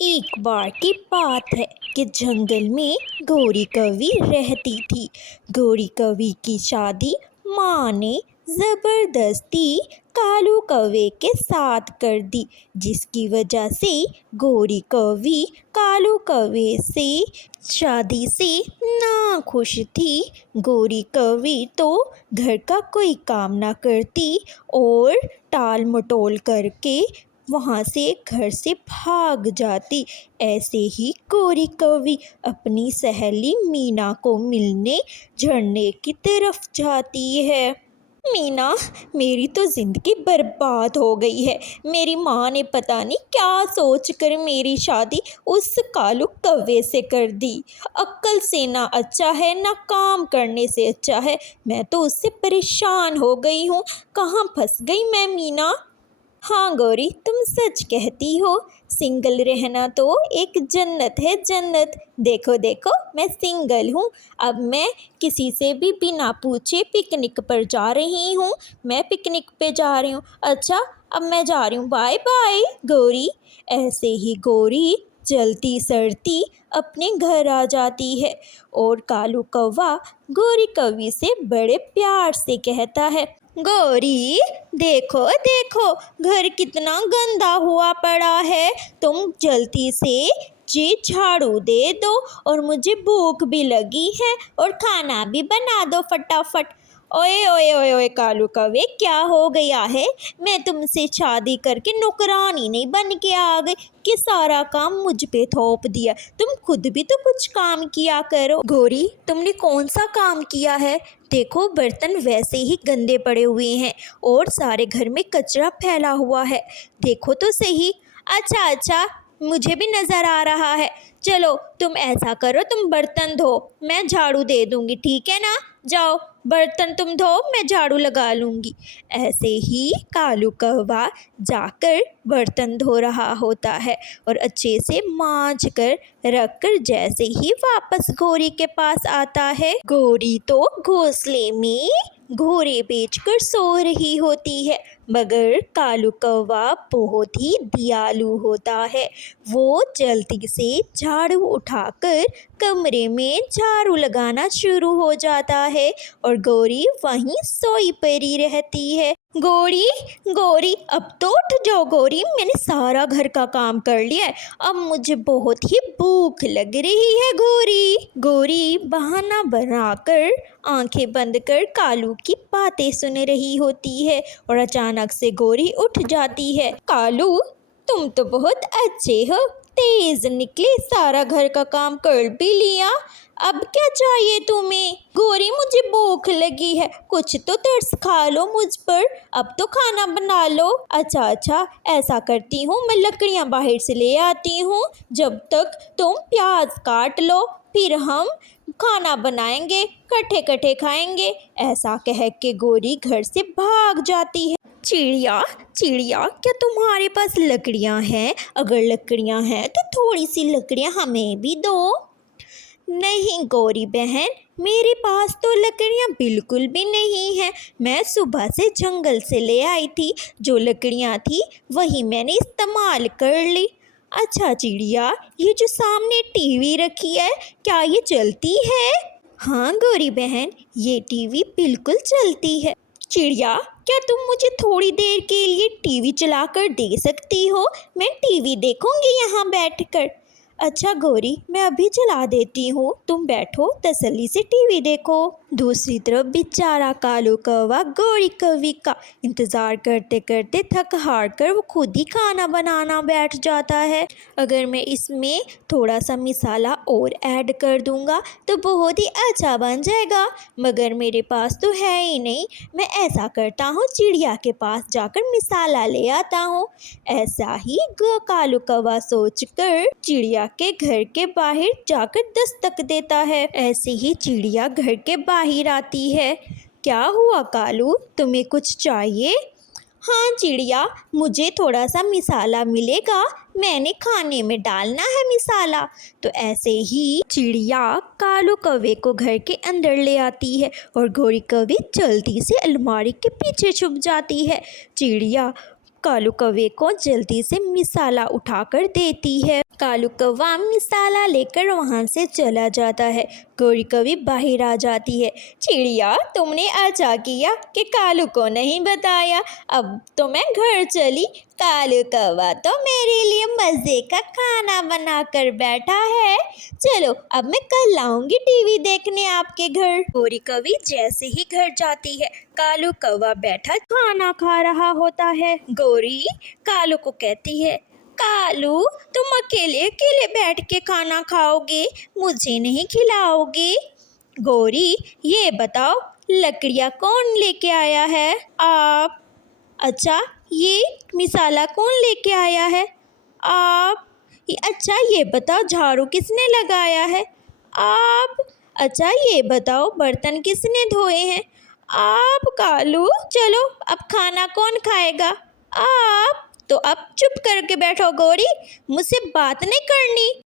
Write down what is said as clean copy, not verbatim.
एक बार की बात है कि जंगल में गौरी कौवी रहती थी। गौरी कौवी की शादी माँ ने ज़बरदस्ती कालू कौवे के साथ कर दी, जिसकी वजह से गौरी कौवी कालू कौवे से शादी से नाखुश थी। गौरी कौवी तो घर का कोई काम ना करती और टाल मटोल करके वहाँ से घर से भाग जाती। ऐसे ही गौरी कौवी अपनी सहेली मीना को मिलने झरने की तरफ जाती है। मीना, मेरी तो ज़िंदगी बर्बाद हो गई है। मेरी माँ ने पता नहीं क्या सोच कर मेरी शादी उस कालू कौवे से कर दी। अक्ल से ना अच्छा है ना काम करने से अच्छा है। मैं तो उससे परेशान हो गई हूँ। कहाँ फंस गई मैं मीना। हाँ गौरी, तुम सच कहती हो। सिंगल रहना तो एक जन्नत है, जन्नत। देखो देखो, मैं सिंगल हूँ। अब मैं किसी से भी बिना पूछे पिकनिक पर जा रही हूँ। मैं पिकनिक पे जा रही हूँ। अच्छा, अब मैं जा रही हूँ। Bye bye Gauri. ऐसे ही गौरी जलती सड़ती अपने घर आ जाती है और कालू कौवा गौरी कौवी से बड़े प्यार से कहता है, गौरी देखो देखो, घर कितना गंदा हुआ पड़ा है। तुम जल्दी से जी झाड़ू दे दो और मुझे भूख भी लगी है और खाना भी बना दो फटाफट। ओए ओए ओए ओए कालू कौवे, क्या हो गया है? मैं तुमसे शादी करके नौकरानी नहीं बन के आ गई कि सारा काम मुझ पे थोप दिया। तुम खुद भी तो कुछ काम किया करो। गौरी, तुमने कौन सा काम किया है? देखो, बर्तन वैसे ही गंदे पड़े हुए हैं और सारे घर में कचरा फैला हुआ है। देखो तो सही। अच्छा अच्छा, मुझे भी नज़र आ रहा है। चलो तुम ऐसा करो, तुम बर्तन धो, मैं झाड़ू दे दूँगी, ठीक है ना? जाओ, बर्तन तुम धो, मैं झाड़ू लगा लूँगी। ऐसे ही कालू कौवा जाकर बर्तन धो रहा होता है और अच्छे से मांज कर रख कर जैसे ही वापस गौरी के पास आता है, गौरी तो घोंसले में घोड़े बेचकर सो रही होती है। मगर कालू कौवा बहुत ही दयालु होता है। वो जल्दी से झाड़ू उठाकर कमरे में झाड़ू लगाना शुरू हो जाता है और गौरी वहीं सोई पड़ी रहती है। गौरी गौरी, अब तो उठ जाओ गौरी, मैंने सारा घर का काम कर लिया है। अब मुझे बहुत ही भूख लग रही है गौरी। गौरी बहाना बनाकर आंखें बंद कर कालू की बातें सुन रही होती है और अचानक से गौरी उठ जाती है। कालू, तुम तो बहुत अच्छे हो, तेज निकले, सारा घर का काम कर भी लिया। अब क्या चाहिए तुम्हें? गौरी, मुझे भूख लगी है, कुछ तो तरस खा लो मुझ पर। अब तो खाना बना लो। अच्छा अच्छा, ऐसा करती हूँ, मैं लकड़ियाँ बाहर से ले आती हूँ। जब तक तुम प्याज काट लो, फिर हम खाना बनाएंगे, कट्ठे कट्ठे खाएंगे। ऐसा कह के गौरी घर से भाग जाती है। चिड़िया चिड़िया, क्या तुम्हारे पास लकड़ियाँ हैं? अगर लकड़ियाँ हैं तो थोड़ी सी लकड़ियाँ हमें भी दो। नहीं गौरी बहन, मेरे पास तो लकड़ियाँ बिल्कुल भी नहीं हैं। मैं सुबह से जंगल से ले आई थी, जो लकड़ियाँ थी वही मैंने इस्तेमाल कर ली। अच्छा चिड़िया, ये जो सामने टीवी रखी है, क्या ये चलती है? हाँ गौरी बहन, ये टीवी बिल्कुल चलती है। चिड़िया, क्या तुम मुझे थोड़ी देर के लिए टीवी चलाकर दे सकती हो? मैं टीवी देखूंगी यहाँ बैठकर। अच्छा गौरी, मैं अभी चला देती हूँ, तुम बैठो तसल्ली से टीवी देखो। दूसरी तरफ बेचारा कालू कौवा गौरी कौवी का इंतज़ार करते करते थक हार कर वो खुद ही खाना बनाना बैठ जाता है। अगर मैं इसमें थोड़ा सा मसाला और ऐड कर दूंगा तो बहुत ही अच्छा बन जाएगा, मगर मेरे पास तो है ही नहीं। मैं ऐसा करता हूँ, चिड़िया के पास जाकर मसाला ले आता हूँ। ऐसा ही कालू कौवा सोचकर चिड़िया के घर के बाहर जाकर दस्तक देता है। ऐसे ही चिड़िया घर के बाहर आती है। क्या हुआ कालू, तुम्हें कुछ चाहिए? हाँ चिड़िया, मुझे थोड़ा सा मसाला मिलेगा, मैंने खाने में डालना है मसाला। तो ऐसे ही चिड़िया कालू कौवे को घर के अंदर ले आती है और गौरी कौवी जल्दी से अलमारी के पीछे छुप जाती है। चिड़िया کالو کوے کو جلدی سے مسالہ اٹھا کر دیتی ہے۔ کالو کوا مسالہ لے کر وہاں سے چلا جاتا ہے۔ گوری کوی باہر آ جاتی ہے۔ چڑیا، تم نے اچھا کیا کہ کالو کو نہیں بتایا، اب تو میں گھر چلی۔ کالو کوا تو میرے لیے مزے کا کھانا بنا کر بیٹھا ہے، چلو اب میں کل آؤں گی ٹی وی دیکھنے آپ کے گھر۔ گوری کوی جیسے ہی گھر جاتی ہے، کالو کوا بیٹھا کھانا کھا رہا ہوتا ہے۔ گوری کالو کو کہتی ہے، کالو تم اکیلے اکیلے بیٹھ کے کھانا کھاؤ گے، مجھے نہیں کھلاؤ گے؟ گوری یہ بتاؤ لکڑیاں کون لے کے آیا ہے؟ آپ۔ اچھا یہ مسالہ کون لے کے آیا ہے؟ آپ۔ اچھا یہ بتاؤ جھاڑو کس نے لگایا ہے؟ آپ۔ اچھا یہ بتاؤ برتن کس نے دھوئے ہیں؟ آپ۔ کالو چلو اب کھانا کون کھائے گا؟ آپ۔ تو اب چپ کر کے بیٹھو گوری، مجھ سے بات نہیں کرنی۔